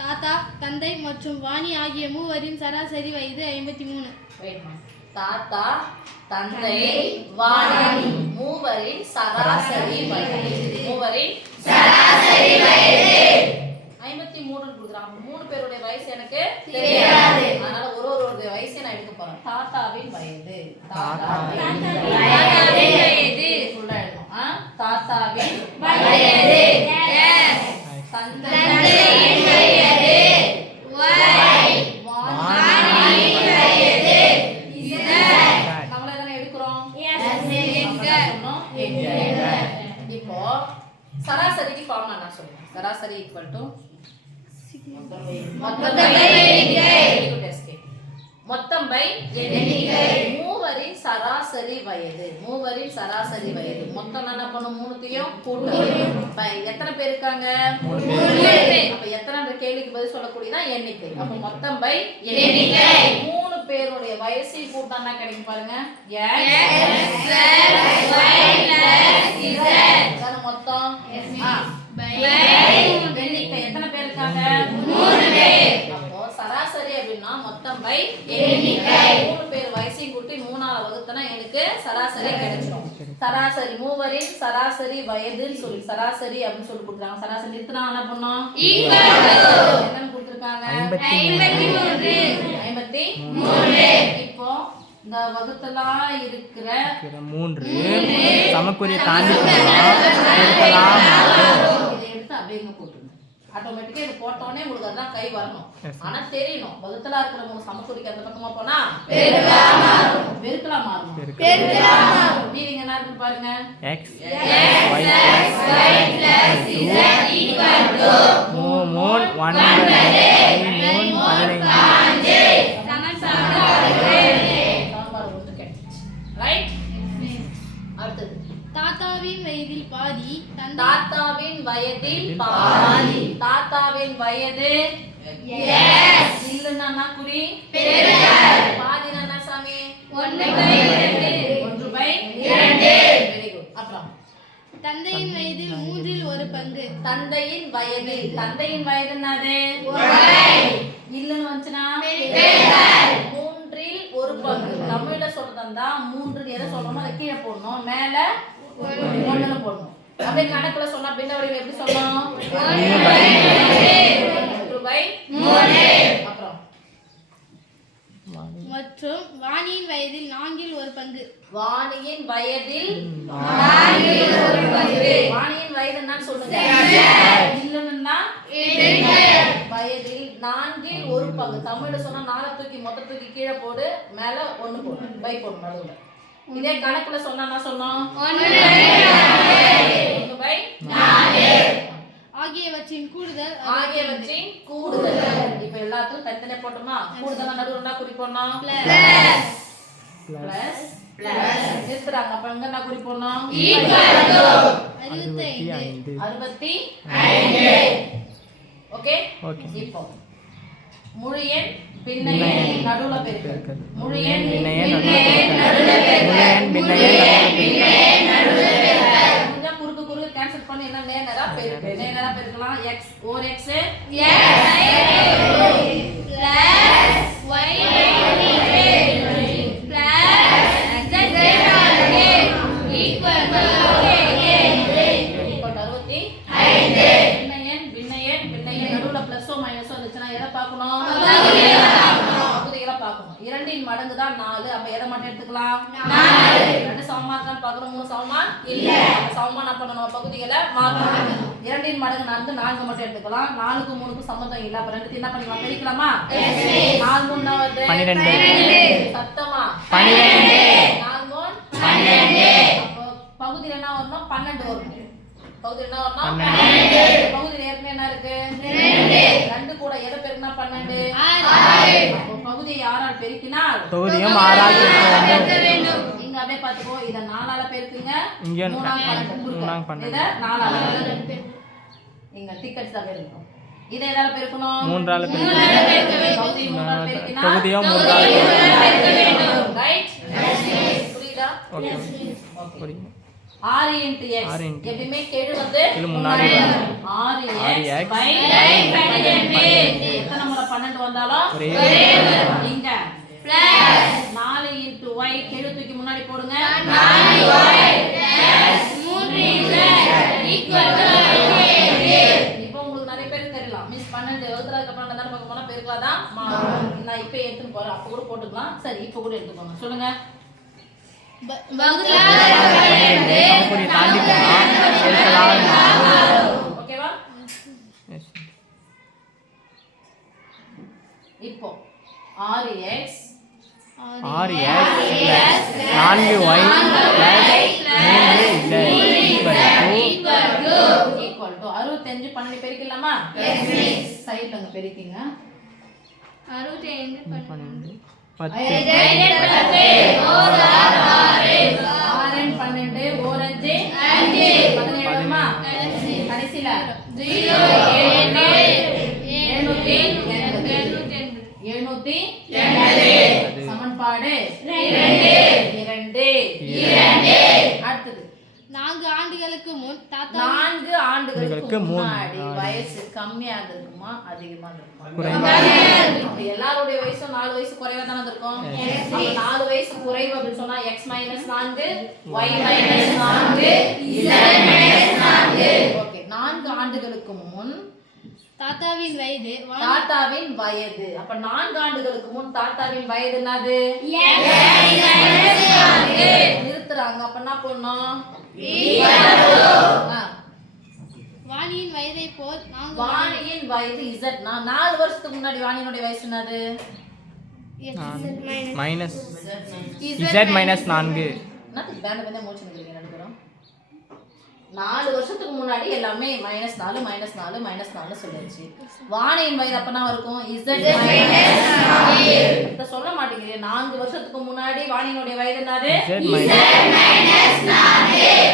தாத்தா, தந்தை மற்றும் வாணி ஆகிய மூவரின் சராசரி வயது 53. தாத்தா, தந்தை, வாணி மூவரின் சராசரி வயது 53 கொடுக்குறாங்க. 3 பேருடைய வயசு எனக்கு தெரியாது. அதனால ஒரு வயசை நான் எடுக்க போறேன். தாத்தாவின் வயது தாத்தாவின் வயது தந்தையின் வயது நம்மள தானே எடுக்கிறோம். இப்போ சராசரிக்கு ஃபார்முலா நான் சொல்றேன். சராசரி ஈக்குவல் டு மொத்தம் பை எண்ணிக்கை. மூவரின் சராசரி வயது மொத்தம் என்ன பண்ணும்? மூணுத்தையும் கூட்டணும். எத்தனை பேர் இருக்காங்க? அப்ப எத்தனை கேள்விக்கு பதில் சொல்லக்கூடியதான் எண்ணிக்கை. அப்ப மொத்தம் பை எண்ணிக்கை. 3 பேருடைய வயசையும் கூட்டினா கிடைக்கும் பாருங்க. மொத்தம் எண்ணிக்கை எத்தனை பேர் இருக்காங்க? 3 பேர். அப்போ சராசரி அப்படின்னா மொத்தம் பை எண்ணிக்கை. 3 பேர் வயசையும் கூட்டி 3ஆல வகுத்தனா எனக்கு சராசரி கிடைச்சிடும். சராசரி மூவரின் சராசரி வயதுன்னு சொல்லி சராசரி அப்படின்னு சொல்லி கொடுத்தாங்க. சராசரி எத்தனை என்ன பண்ணோம்? என்னன்னு கொடுத்துருக்காங்க? 53. இப்போ இந்த வகுத்தலாம் இருக்கிற 3 சமக்குறியை தாண்டி இதை எடுத்து அப்படியே போட்டுருங்க. ஆட்டோமேட்டிக்கா இது போட்டோனே உங்களுக்கு அதான் கை வரணும். ஆனா தெரியணும் வகுத்தலா இருக்கிற 3 சமக்குறிக்கு அந்த பக்கமா போனா பெருக்கலா மாறும். மீனிங் என்ன இருக்கு பாருங்க. x y + 2 தாத்தாவின் வயதில் பாதி. தாத்தாவின் வயது இல்லன்னா குறி பாதி என்ன சாமி? 1/2. Very good. அப்புறம் தந்தையின் வயதில் 3இல் 1 பங்கு. தந்தையின் வயது என்னது? இல்லன்னு வந்துச்சுனா 3இல் 1 பங்கு. தமிழ்ல சொல்றதா 3 எதை சொல்றோமோ அதை கீழே போடணும், மேல 1ன்னு போடணும். அப்படியே கணக்குல சொன்னா பின்ன வடிவம் எப்படி சொல்லணும்? 1/3. அப்புறம் மற்றும் வாணியின் வயதில் 4இல் 1 பங்கு. வாணியின் வயதில் வாணியின் வயது என்னன்னு சொல்லுங்க. இல்லன்னா வயதில் 4இல் 1 பங்கு. தமிழ்ல சொன்னா 4 தூக்கி மொத்த தூக்கி கீழே போடு, மேல 1 போடு, பை போடு நடுவுல. இதே கணக்குல சொன்னா என்ன சொன்னோம்? 1/4 ஆகியவற்றின் கூடுதல். இப்ப எல்லாத்துக்கும் தனித்தனியா போட்டோமா? கூடுதலா நடுவுல குறி போடணும். பிளஸ் நிறுத்துறாங்க. அப்ப எங்க என்ன குறி போடணும்? 65. ஓகே. இப்போ முழு எண் பின்ன எண் நடுவுல பெருக்கு. முழு எண் பின்ன எண் நடுவுல பெருக்கு. குறுக்கு கேன்சல் பண்ணி என்ன நேரா பெருக்கலாம். x ஒரு x இரண்டின் மடங்கு தான் 4. அப்ப எதை மட்டும் எடுத்துக்கலாம்? 2 சமமா இருக்கான்னு பார்க்கணும். 3 சமமா இல்ல. சமமா என்ன பண்ணணும்? பகுதிகளை மாத்தணும். இரண்டின் மடங்கு 4, 4 மட்டும் எடுத்துக்கலாம். 4க்கும் 3க்கும் சம்மந்தம் இல்ல. அப்ப ரெண்டுத்தையும் என்ன பண்ணிக்கலாம்? பெருக்கலாமா? 4 3 வருது 12. சத்தமா 12. 4 3 12. அப்ப பகுதியில என்ன வரணும்? 12 வரும். பகுதியில என்ன வரணும்? 12. பகுதியில ஏற்கனவே என்ன இருக்கு? 2 கூட எதை பெருக்கினா 12? 6. அப்ப பகுதியை 6ஆல் பெருக்கினால் தொகுதியும் 6ஆல் பெருக்க வேண்டும். இங்க அப்படியே பாத்துக்கோ. இத 4ஆல பெருக்குங்க. இங்க 3ஆல் 12. இத 4ஆல இங்க டிக்கெட்ஸ் தான் பெருக்கணும். இத எதால பெருக்கணும்? 3ஆல பெருக்கணும். பகுதி 3ஆல் பெருக்கினா தொகுதியும் 3ஆல் பெருக்க வேண்டும். ரைட்? புரியுதா? ஓகே. புரியுது. 6 into x எப்பவுமே கெழு வந்து முன்னாடி 6x by 12. 12 வந்தாலும் ஒரே இங்க 4 into y கெழு தூக்கி முன்னாடி போடுங்க. 4y 3z இப்போ உங்களுக்கு நிறைய பேருக்கு தெரியலாம் மிஸ் 12 வகுத்துறதுக்கு அப்புறம் என்ன பார்க்க போனா பெருக்காதான் மாறும். நான் இப்போ எடுத்துட்டு போறேன், அப்ப கூட போட்டுக்கலாம். சரி இப்போ கூட எடுத்துக்கோங்க. சொல்லுங்க. சமக்குறி தாண்டி போனா பெருக்கலாக மாறும். ஓகேவா? இப்போ 6x 6x + 4y + 3z equal to 65 12 பெருக்கலாமா? சைடுல அங்க பெருக்கிங்க. 65 12 6 10 12 ஓரஞ்சு 17மா? கடைசில 780 சமன்பாடு 2. அடுத்தது 4 ஆண்டுகளுக்கு முன் தாத்தா 4 ஆண்டுகளுக்கு முன்னாடி முன்னாடி வயசு கம்மியாக இருக்குமா அதிகமாக இருக்குமா? குறைவா அப்ப எல்லாருடைய வயசும் 4 வயசு குறைவா தான இருக்கும். அப்ப 4 வயசு குறைவு அப்படி சொன்னா x - 4 y - 4 z - 4. ஓகே 4 ஆண்டுகளுக்கு முன் தாத்தாவின் வயது தாத்தாவின் வயது. அப்ப 4 ஆண்டுகளுக்கு முன் தாத்தாவின் வயது என்னது? நிறுத்துறாங்க. அப்ப என்ன பண்ணணும்? வாணியின் வயதை போல் வாணியின் வயது z. 4 வருஷத்துக்கு முன்னாடி வாணியினுடைய வயசு என்னது? மைனஸ் z - 4 என்னத்துக்கு பேண்ட் வந்து மூச்சு நிக்கிறீங்க ரெண்டு பேரும்? 4 வருஷத்துக்கு முன்னாடி எல்லாமே -4 -4 சொல்லிருச்சு. வாணியின் வயது அப்பனா இருக்கும் z - சொல்ல மாட்டேங்கிறீங்க. 4 வருஷத்துக்கு முன்னாடி வாணியினுடைய வயது என்னது? z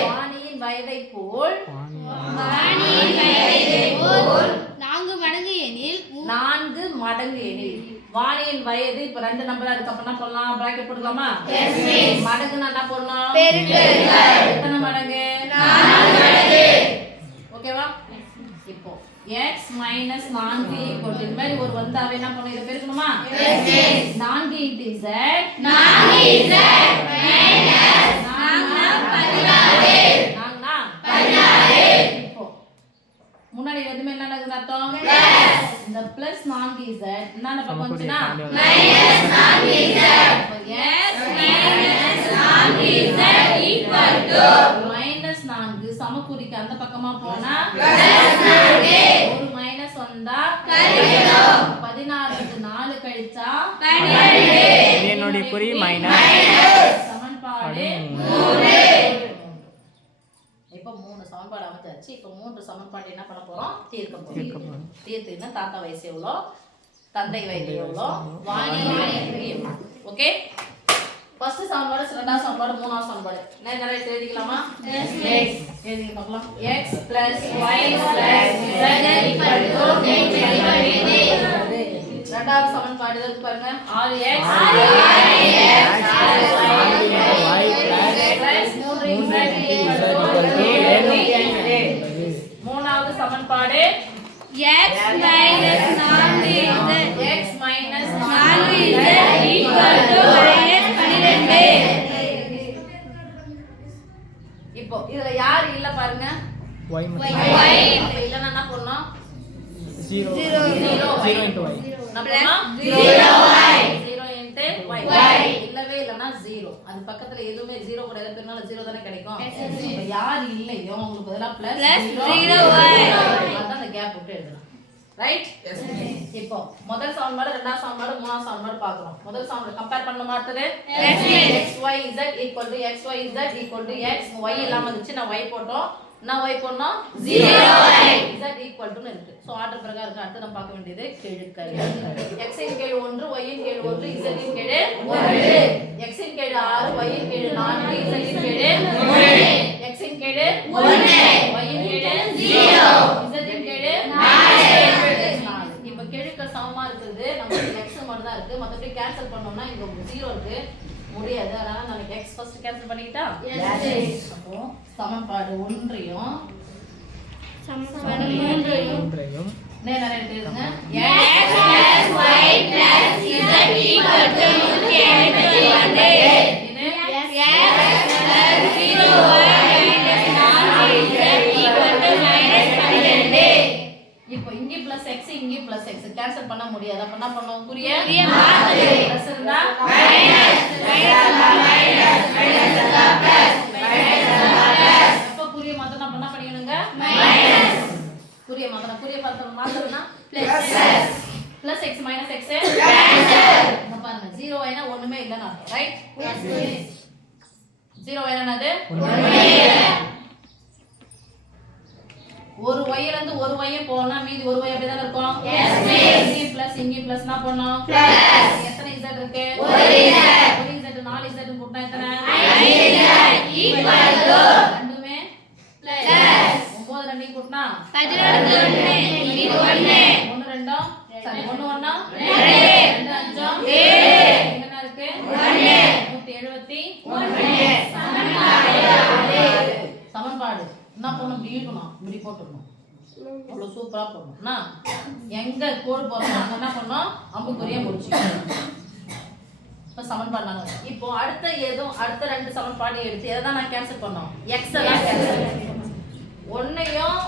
- வாணியின் வயதை போல் 4 மடங்கு எனில் 4 மடங்கு எனில் வாணியின் வயது இப்ப 2 நம்பரா இருக்கு. அப்ப என்ன பண்ணலாம்? பிராக்கெட் போட்டுக்கலாமா? மடங்குன்னா என்ன பண்ணணும்? எத்தனை மடங்கு? 4 மடங்கு. ஓகேவா? இப்போ x - 4 இது மாதிரி ஒரு வந்தாவே என்ன பண்ணணும்? இதை பெருக்கணுமா? 4 into z 4 இப்போ முன்னாடி எதுமே என்ன நடக்குது அர்த்தம்? இந்த பிளஸ் 4z என்னென்ன பக்கம் வந்துச்சுன்னா -4 சமக்குறிக்கு அந்த பக்கமா போனா ஒரு மைனஸ் வந்தா 16 4 கழிச்சா என்னுடைய குறி மைனஸ் சமன்பாடு 3. இப்போ 3 சமன்பாடு அமைச்சாச்சு. இப்போ 3 சமன்பாடு என்ன பண்ண போறோம்? தீர்க்க போறோம். தீர்த்துனா தாத்தா வயசு எவ்வளோ, தந்தை வயது எவ்வளோ, வாணி வயது எவ்வளோ. ஓகே ஃபர்ஸ்ட் சமன்பாடு, ரெண்டாவது சமன்பாடு, மூணாவது சமன்பாடு நிறைய எழுதிக்கலாமா? எழுதி பார்க்கலாம். x + y + z ரெண்டாவது சமன்பாடு இருக்கு பாருங்க. 6x மூணாவது சமன்பாடு x - 4z x - 4z -12. இப்போ இதுல யார் இல்ல பாருங்க. y இல்லன்னா என்ன பண்ணணும்? 0 into y இல்லவே இல்லனா 0. அது பக்கத்துல எதுவுமே 0 கூட இருக்கிறதுனால 0 தானே கிடைக்கும். இப்ப யார் இல்லையோ உங்களுக்கு பதிலா பிளஸ் 0y அதான் அந்த கேப் விட்டு எழுதலாம். ரைட்? இப்போ முதல் சமன்பாடு, இரண்டாவது சமன்பாடு, மூணாவது சமன்பாடு பார்க்கிறோம். முதல் சமன்பாடு கம்பேர் பண்ண மாட்டது xyz xyz x y இல்லாம இருந்துச்சு. நான் y போட்டோம். நான் y போடணும் 0y z ன்னு இருக்கு. சோ ஆர்டர் பிரகாரம் இருக்கு. அடுத்து நம்ம பார்க்க வேண்டியது கெழுக்கள். x இன் கீழ் 1 y இன் கீழ் 1 z இன் கீழ் 1 x இன் கீழ் 6 y இன் கீழ் 4 z இன் கீழ் 1 x இன் கீழ் 1 y இன் கீழ் 0 z இன் கீழ் 4. இப்போ கெழுக்கள் சமமா இருக்குது. நமக்கு x மட்டும் தான் இருக்கு. மத்தபடி கேன்சல் பண்ணோம்னா இங்க 0 இருக்கு. முடியாது. அதனால நான் x ஃபர்ஸ்ட் கேன்சல் பண்ணிட்டா? அப்போ சமன்பாடு 1யும் சமன்பாடு 3யும் நேரா எழுதுங்க. x + y இப்போ இங்கே பிளஸ் எக்ஸ் இங்கே பிளஸ் எக்ஸ் கேன்சல் பண்ண முடியாது. அப்ப என்ன பண்ணுவோம்? குறிய பிளஸ் இருந்தா அப்ப குறிய மாத்தணும். பண்ண பண்ணிக்கணுங்க குறிய மாத்தணும். குறிய மாத்தணும்னா பிளஸ் எக்ஸ் மைனஸ் எக்ஸ் இங்க பாருங்க 0 ஆயினா ஒண்ணுமே இல்லைன்னு அர்த்தம். ரைட்? 0 ஆயினா என்னது? ஒண்ணுமே இல்ல. ஒரு y ல இருந்து ஒரு y போனா மீதி ஒரு y அப்படியே தான இருக்கும். இங்க பிளஸ் இங்க பிளஸ் நான் பண்ணோம் பிளஸ். எத்தனை z இருக்கு? ஒரு z 4 z கூட்டினா எத்தனை? 5 ஈக்குவல் டு ரெண்டுமே பிளஸ் 9 ரெண்டையும் கூட்டினா 11 இது 1 1 2 சரி 1 1 2 2 5 7 என்ன இருக்கு? 171 சமன்பாடு என்ன பண்ணணும்? இப்படி இழுக்கணும், இப்படி போட்டுடணும். அவ்வளோ சூப்பரா போடணும். எங்க கோடு போறோம் அங்க என்ன பண்ணோம்? அம்புக்குறியா முடிச்சுக்கணும். இப்போ சமன்பாடு நாங்க இப்போ அடுத்த ரெண்டு சமன்பாடு எடுத்து எதை தான் நான் கேன்சல் பண்ணோம்? எக்ஸ் தான் கேன்சல். 1ஐயும்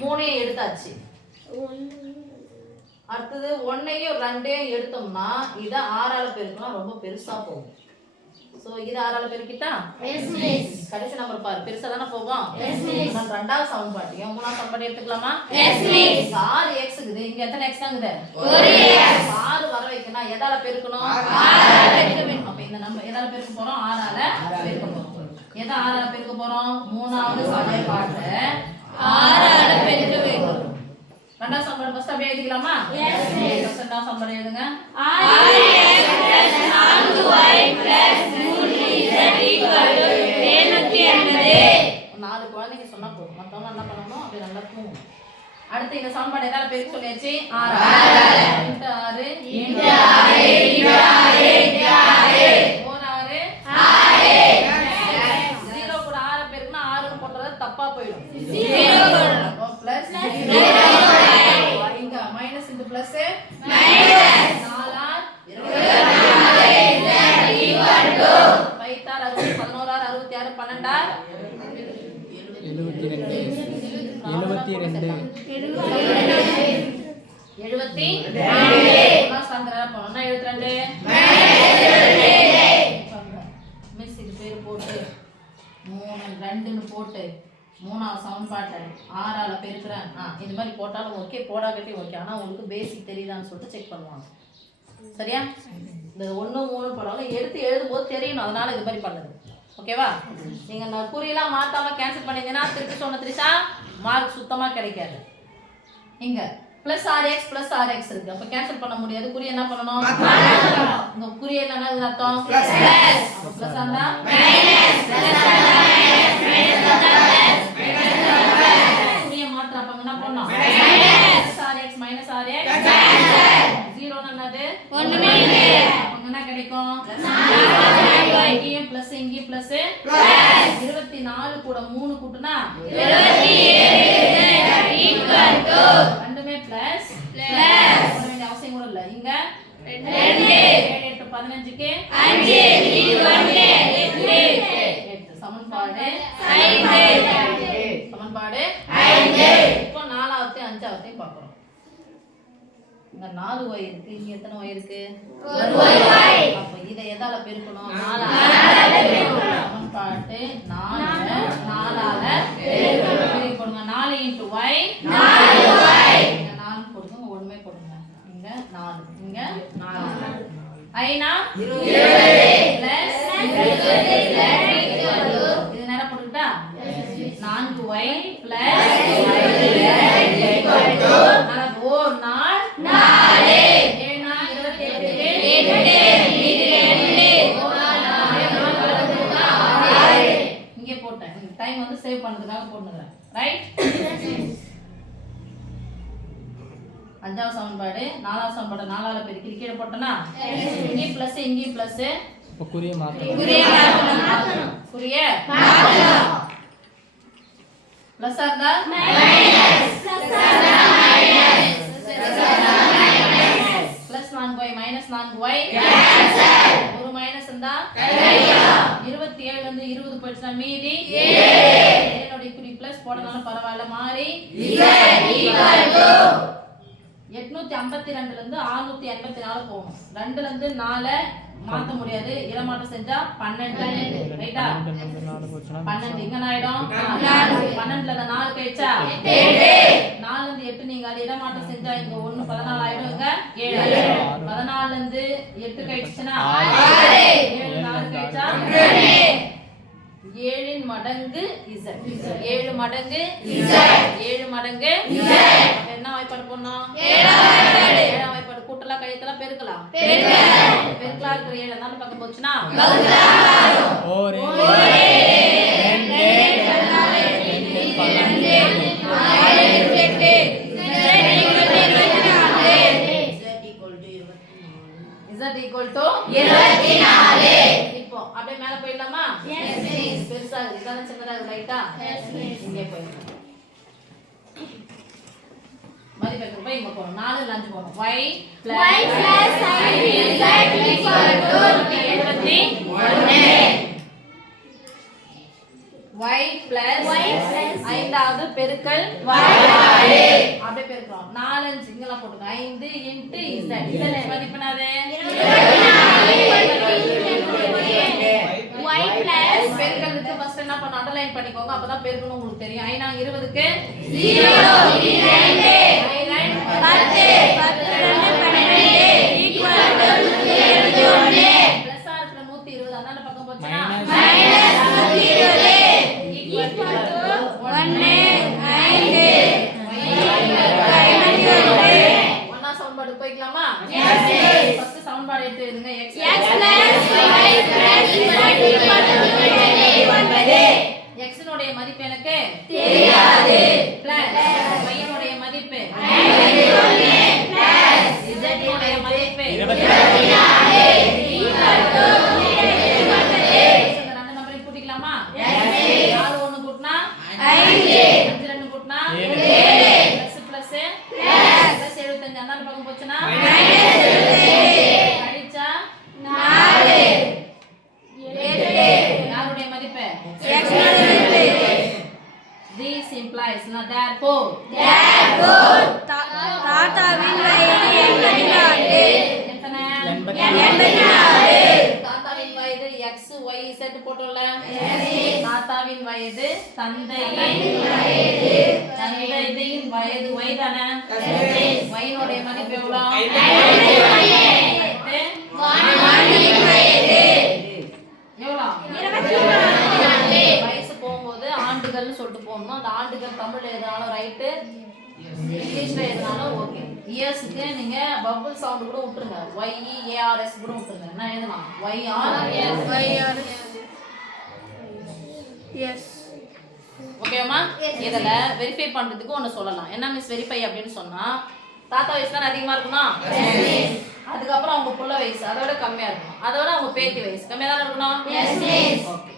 3ஐயும் எடுத்தாச்சு. அடுத்தது 1ஐயும் 2ஐயும் எடுத்தோம்னா இதை 6ஆல பெருக்கணும், ரொம்ப பெருசா போகும். சோ இது 6ஆல பெருக்கிட்டா கடைசி நம்பர் பாரு பெருசா தான போகும். நான் ரெண்டாவது சமன்பாட்டையும் மூணாவது சமன்பாட்டை எடுத்துக்கலாமா? 6x இருக்குது. இங்க எத்தனை x தாங்குது? ஒரு x. 6 வர வைக்கணும். எதால பெருக்கணும்? 6ஆல பெருக்க வேண்டும். அப்ப இந்த நம்ம எதால பெருக்க போறோம்? 6ஆல பெருக்க போறோம். எதை 6ஆல பெருக்க போறோம்? மூணாவது சமன்பாட்டை 6ஆல பெருக்க வேண்டும். ரெண்டாவது சமன்பாடு ஃபர்ஸ்ட் அப்படியே எழுதிக்கலாமா? ரெண்டாவது சமன்பாடு எழுதுங்க. 6x 4y 3z = 780. 4 குழந்தைங்க சொன்னா போதும். மத்தவங்க என்ன பண்ணணும்? அப்படியே நல்லா தூங்கும். அடுத்து இந்த சமன்பாடு எதால பெருக்க சொல்லியாச்சு? 6 × 6 × 0 கூட 6 பெருக்குனா 6 போடுறது தப்பா போயிடும். 0 பிளஸ் இங்க மைனஸ் இந்த plus minus 4r 24 equal to 5r 60 11r 66 12r 72 Sandra போனா 72 மிஸ் இது பேர் போட்டு 3 2ன்னு போட்டு மூணாவது சமன்பாட்டை 6ஆல பெருக்குறேன். இந்த மாதிரி போட்டாலும் ஓகே, போடாகட்டி ஓகே. ஆனால் உங்களுக்கு பேசிக் தெரியுதான்னு சொல்லிட்டு செக் பண்ணுவாங்க. சரியா? இந்த 1 3 போடாலும் எடுத்து எழுதும்போது தெரியணும். அதனால இது மாதிரி பண்ணுது. ஓகேவா? நீங்கள் நான் குறியெல்லாம் மாற்றாமல் கேன்சல் பண்ணீங்கன்னா திருப்பி சொன்ன திரிசா மார்க் சுத்தமாக கிடைக்காது. இங்கே +6x +6x இருக்கு. அப்போ கேன்சல் பண்ண முடியாது. குறி என்ன பண்ணணும்? இந்த குறி என்னன்னா இது அர்த்தம் ப்ளஸ் ப்ளஸ் ஆனா குறிய மாற்ற அப்ப என்ன பண்ணணும்? −6x -6x 0 என்னது? ஒண்ணுமே இல்ல. அப்ப என்ன கிடைக்கும்? இங்கேயும் பிளஸ் இங்கேயும் பிளஸ் 24 கூட 3 கூட்டினா 27 ஈக்குவல் டு ரெண்டுமே பிளஸ் பண்ண வேண்டிய அவசியம் கூட இல்ல. இங்க 2 7 8 15க்கு 5 8 சமன்பாடு 5 சமன்பாடு 5. இப்போ 4வது 5வது பார்க்கறோம். இங்க 4y இருக்கு. இங்க எத்தனை y இருக்கு? ஒரு y. அப்ப இத எதால பெருக்கணும்? 4ஆல பெருக்கணும். சமன்பாடு 4ஆல பெருக்கணும். போடுங்க 4 × y 4y. இங்க 4 போடுங்க, ஒண்ணுமே போடுங்க. இங்க 4 இங்க 4 ஐனா 20 பிளஸ் 20 இது நேரா போட்டுட்டா 4y பிளஸ் 20 ஈக்குவல் டு 4 7 4 28 மீதி 2 இங்கே போட்டேன். டைம் வந்து சேவ் பண்றதுக்காக போடுறேன். ரைட்? அஞ்சாவது சமன்பாடு 4வது சமன்பாடு 4ஆல பெருக்கி கீழே போட்டனா இங்கே பிளஸ் இங்கே பிளஸ் அப்ப குறிய மாத்தணும். குறிய மாத்தணும். பிளஸ் ஆ மைனஸ் பிளஸ் ஆ மைனஸ் பிளஸ் 4y 4y ஒரு மைனஸ் இருந்தா 27 ல இருந்து 20 போயிடுச்சுனா மீதி ஏனோட குறி பிளஸ் போடனாலும் பரவாயில்ல மாறி z 852 ல இருந்து 684 போகும் 2 ல இருந்து 4 மாத்த முடியாது இடமாற்றம் செஞ்சா 12 ரைட்டா 12 இங்க ஆயிடும் 12 ல 4 கழிச்சா 4 ல இருந்து 8 நீங்க அது இடமாற்றம் செஞ்சா இங்க 1 14 ஆயிடும் இங்க 7 14 ல இருந்து 8 கழிச்சுனா 7 4 கழிச்சா 7 மடங்கு z 7 மடங்கு z 7 மடங்கு z என்ன வாய்ப்பாடு போடணும் 7 வாய்ப்பாடு கூட்டலாம் கழித்தலாம் பெருக்கலாம் பெருக்கலாம் இருக்கிற 7 நாலு பக்கம் போச்சுனா ஒரு z equal to 24 இப்போ அப்படியே மேல போயிடலாமா பெருசா இதான சின்னதா ரைட்டா இங்கே போயிடலாம் மதிப்பு போய் இங்க போறோம் 4 ல 5 போறோம் y plus z equal to 71 y plus ஐந்தாவது பெருக்கல் அப்படியே பெருக்குறோம் 4 5 இங்கலாம் போடுங்க 5 * z இதல மதிப்புனாது y plus பெருக்கலுக்கு ஃபர்ஸ்ட் என்ன பண்ண அண்டர்லைன் பண்ணிக்கோங்க அப்பதான் பெருக்கணும் உங்களுக்கு தெரியும் 5 நாங்க 20 க்கு 0 2 10 பிளஸ் ஆ இருக்கிற 120 அதனால பக்கம் போச்சுனா ஒண்ணா சமன்பாடு போய்க்கலாமா ஃபர்ஸ்ட் சமன்பாடு எடுத்து எழுதுங்க x x னுடைய மதிப்பு எனக்கு தெரியாது பிளஸ் y னுடைய மதிப்பு 51 பிளஸ் z னுடைய மதிப்பு 24 ரெண்டு நம்பரையும் கூட்டிக்கலாமா 4 1 கூட்டினா 5 5 2 கூட்டினா 7 பிளஸ் 75 அந்தாண்ட பக்கம் போச்சுனா கழிச்சா 4 யாருடைய மதிப்பு x னுடைய this implies not therefore தாத்தாவின் வயது 84 தாத்தாவின் வயது x y z போட்டோம்ல தாத்தாவின் வயது தந்தையின் வயது y தானே y னுடைய மதிப்பு எவ்வளவு வயசு போகும்போது ஆண்டுகள்னு சொல்லிட்டு போகணும் அந்த ஆண்டுகள் தமிழ் எழுதினாலும் ரைட்டு இங்கிலீஷ்ல எழுதினாலும் ஓகே இயர்ஸ்க்கு நீங்க பபிள் சவுண்ட் கூட விட்டுருங்க YEARS கூட விட்டுருங்க என்ன எழுதலாம் YRS எஸ் ஓகேமா இதல வெரிஃபை பண்றதுக்கு ஒன்னு சொல்லலாம் என்ன மிஸ் வெரிஃபை அப்படின்னு சொன்னா தாத்தா வயசு தான் அதிகமா இருக்குமா அதுக்கப்புறம் அவங்க புள்ள வயசு அதோட கம்மியா இருக்கும் அதோட அவங்க பேத்தி வயசு கம்மியா தான் இருக்கணும் ஓகே